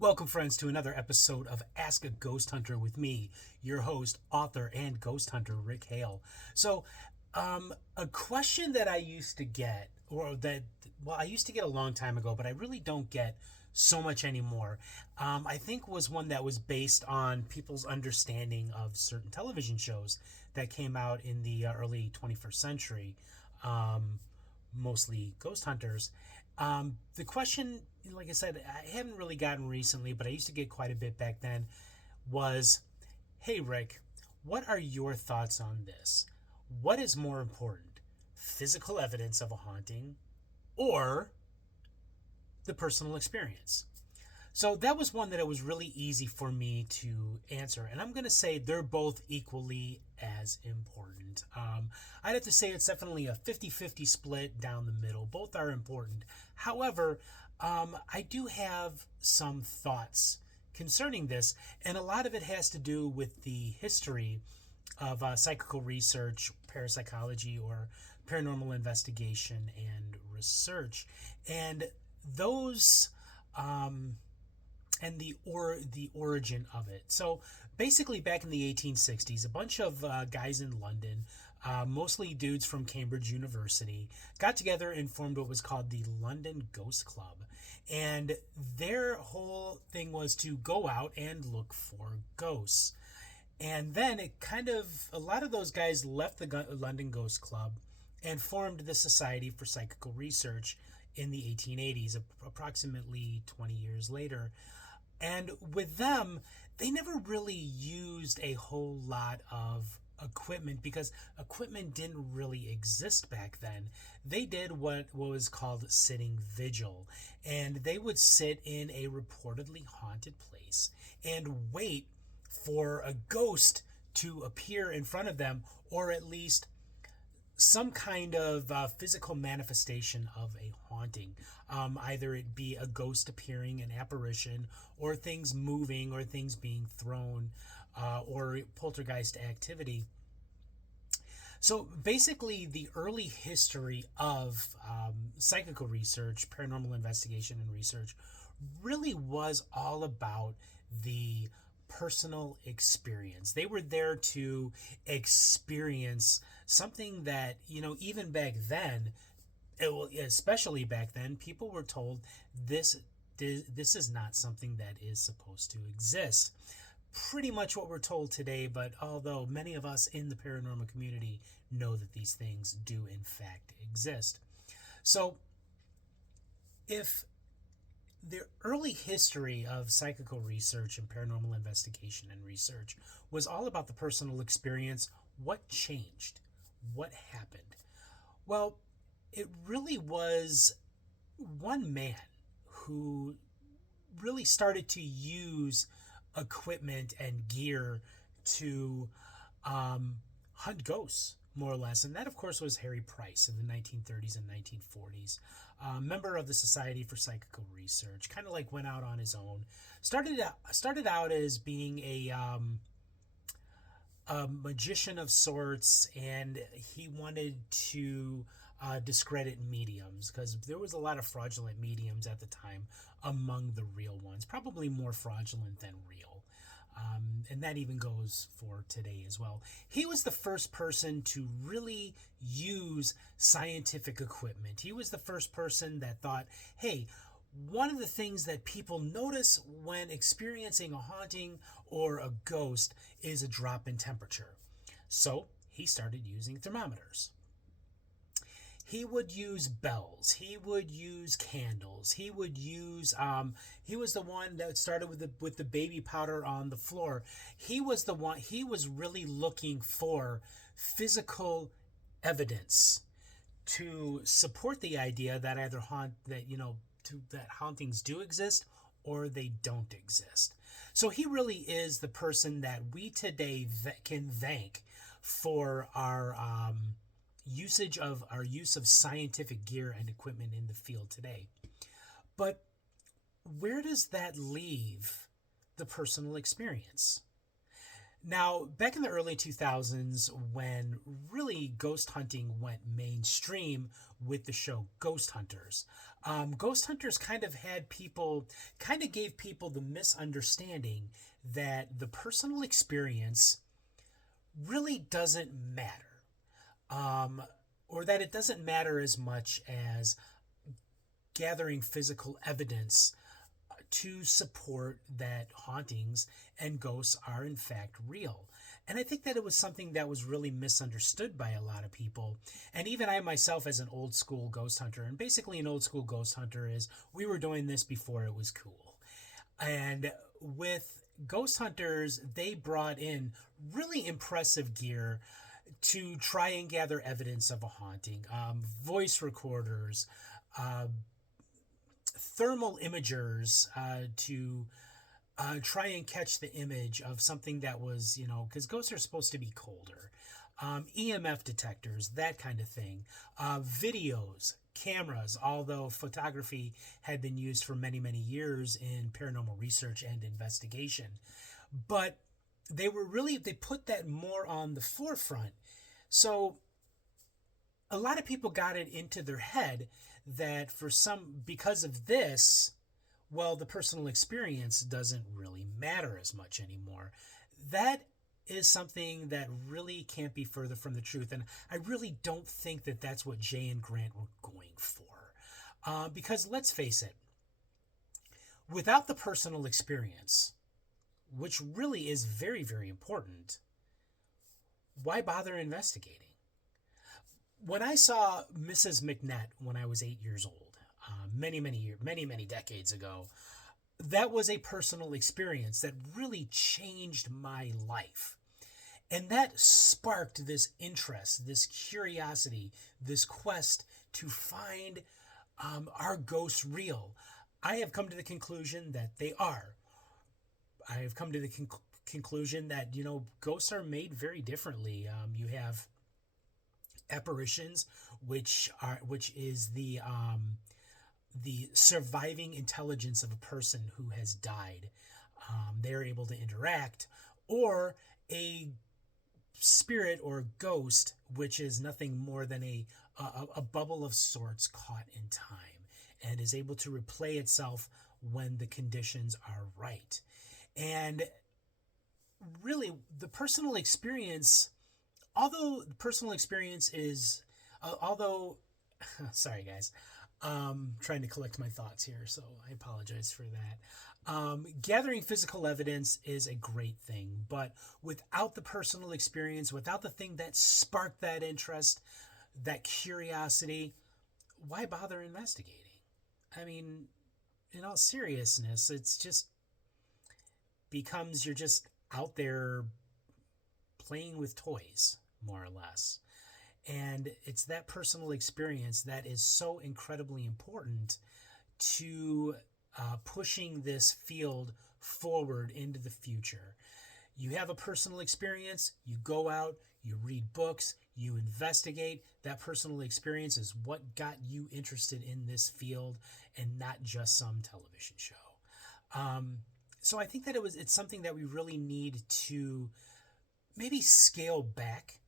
Welcome, friends, to another episode of Ask a Ghost Hunter with me, your host, author, and ghost hunter, Rick Hale. A question that I used to get, I used to get a long time ago, but I really don't get so much anymore, I think was one that was based on people's understanding of certain television shows that came out in the early 21st century. Um, Mostly ghost hunters. The question, like I said, I haven't really gotten recently, but I used to get quite a bit back then, was, hey, Rick, what are your thoughts on this? What is more important, physical evidence of a haunting or the personal experience? So that was one that it was really easy for me to answer. And I'm going to say they're both equally as important. I'd have to say it's definitely a 50-50 split down the middle. Both are important. However, I do have some thoughts concerning this, and a lot of it has to do with the history of psychical research, parapsychology, or paranormal investigation and research. And those and the origin of it. So basically, back in the 1860s, a bunch of guys in London, mostly dudes from Cambridge University, got together and formed what was called the London Ghost Club. And their whole thing was to go out and look for ghosts. And then a lot of those guys left the London Ghost Club and formed the Society for Psychical Research in the 1880s, approximately 20 years later. And with them, they never really used a whole lot of equipment because equipment didn't really exist back then. They did what was called sitting vigil, and they would sit in a reportedly haunted place and wait for a ghost to appear in front of them, or at least some kind of physical manifestation of a haunting. Either it be a ghost appearing, an apparition, or things moving, or things being thrown, or poltergeist activity. So basically, the early history of psychical research, paranormal investigation, and research really was all about the personal experience. They were there to experience something that, even back then, especially back then, people were told this is not something that is supposed to exist. Pretty much what we're told today, but although many of us in the paranormal community know that these things do in fact exist. So if the early history of psychical research and paranormal investigation and research was all about the personal experience, what changed? What happened? Well, it really was one man who really started to use equipment and gear to hunt ghosts, more or less. And that, of course, was Harry Price in the 1930s and 1940s. Member of the Society for Psychical Research, kind of like went out on his own. Started out as being a magician of sorts, and he wanted to discredit mediums because there was a lot of fraudulent mediums at the time among the real ones, probably more fraudulent than real. And that even goes for today as well. He was the first person to really use scientific equipment. He was the first person that thought, hey, one of the things that people notice when experiencing a haunting or a ghost is a drop in temperature. So he started using thermometers. He would use bells. He would use candles. He would use. He was the one that started with the baby powder on the floor. He was the one. He was really looking for physical evidence to support the idea that either that hauntings do exist or they don't exist. So he really is the person that we today can thank for our use of scientific gear and equipment in the field today. But where does that leave the personal experience? Now, back in the early 2000s, when really ghost hunting went mainstream with the show Ghost Hunters, Ghost Hunters kind of gave people the misunderstanding that the personal experience really doesn't matter, um, or that it doesn't matter as much as gathering physical evidence to support that hauntings and ghosts are in fact real. And I think that it was something that was really misunderstood by a lot of people. And even I myself, as an old school ghost hunter, and basically an old school ghost hunter is we were doing this before it was cool. And with ghost hunters, they brought in really impressive gear to try and gather evidence of a haunting, voice recorders, uh, thermal imagers to try and catch the image of something that was, because ghosts are supposed to be colder. EMF detectors, that kind of thing. Videos, cameras, although photography had been used for many, many years in paranormal research and investigation. But they put that more on the forefront. So a lot of people got it into their head that because of this, well, the personal experience doesn't really matter as much anymore. That is something that really can't be further from the truth. And I really don't think that that's what Jay and Grant were going for. Because let's face it, without the personal experience, which really is very, very important, why bother investigating? When I saw Mrs. McNett when I was 8 years old, many decades ago, that was a personal experience that really changed my life. And that sparked this interest, this curiosity, this quest to find are ghosts real? I have come to the conclusion that they are. I have come to the conclusion that, ghosts are made very differently. You have apparitions, which is the surviving intelligence of a person who has died. They're able to interact, or a spirit or ghost, which is nothing more than a bubble of sorts caught in time and is able to replay itself when the conditions are right. And really, the personal experience, although personal experience is, although, sorry guys, trying to collect my thoughts here, so I apologize for that. Gathering physical evidence is a great thing, but without the personal experience, without the thing that sparked that interest, that curiosity, why bother investigating? I mean, in all seriousness, it's just becomes you're just out there playing with toys, more or less. And it's that personal experience that is so incredibly important to pushing this field forward into the future. You have a personal experience, you go out, you read books, you investigate. That personal experience is what got you interested in this field and not just some television show. So I think that it's something that we really need to maybe scale back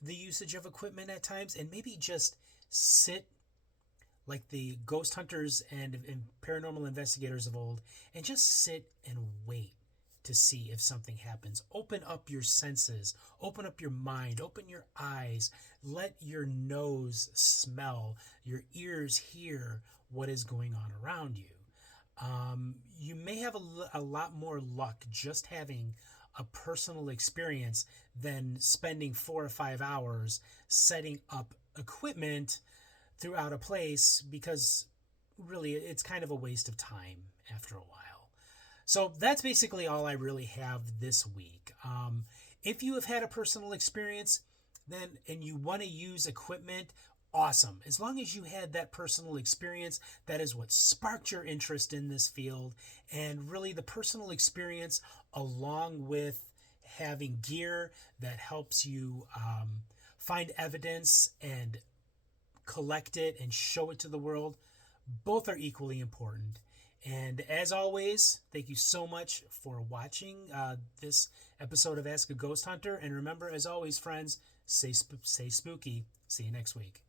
the usage of equipment at times, and maybe just sit like the ghost hunters and paranormal investigators of old, and just sit and wait to see if something happens. Open up your senses, open up your mind, open your eyes, let your nose smell, your ears hear what is going on around you. You may have a lot more luck just having a personal experience than spending 4 or 5 hours setting up equipment throughout a place, because really it's kind of a waste of time after a while. So that's basically all I really have this week. If you have had a personal experience and you want to use equipment, awesome. As long as you had that personal experience, that is what sparked your interest in this field. And really the personal experience, along with having gear that helps you find evidence and collect it and show it to the world, both are equally important. And as always, thank you so much for watching this episode of Ask a Ghost Hunter. And remember, as always, friends, stay spooky. See you next week.